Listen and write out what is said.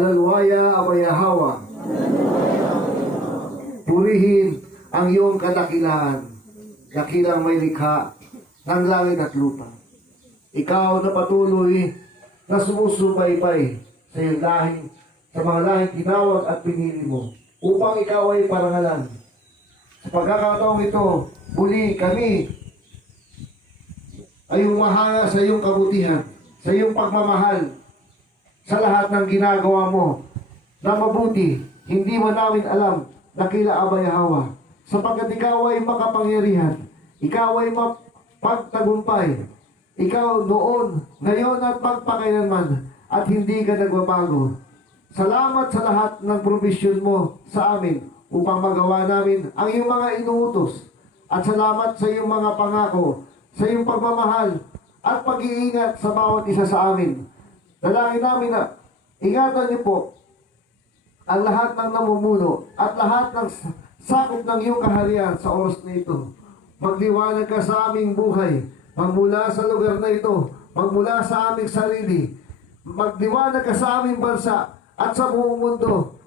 Malalwaya Abayahawa. Purihin ang iyong kadakilaan, dakilang may likha ng langit at lupa. Ikaw na patuloy na sumusubaybay sa iyong lahing, sa mga lahing tinawag at pinili mo, upang ikaw ay parangalan. Sa pagkakataong ito, muli kami ay humahanga sa iyong kabutihan, sa iyong pagmamahal, sa lahat ng ginagawa mo na mabuti. Hindi mo namin alam, dakila Abayahawa, sapagkat ikaw ay makapangyarihan, ikaw ay mapagtagumpay, ikaw noon, ngayon at magpakailanman, at hindi ka nagbabago. Salamat sa lahat ng provision mo sa amin upang magawa namin ang iyong mga inuutos. At salamat sa iyong mga pangako, sa iyong pagmamahal at pag-iingat sa bawat isa sa amin. Dalangin namin na ingatan niyo po ang lahat ng namumuno at lahat ng sakop ng iyong kaharian sa oras na ito. Magliwanag ka sa aming buhay, magmula sa lugar na ito, magmula sa aming sarili. Magliwanag ka sa aming bansa at sa buong mundo.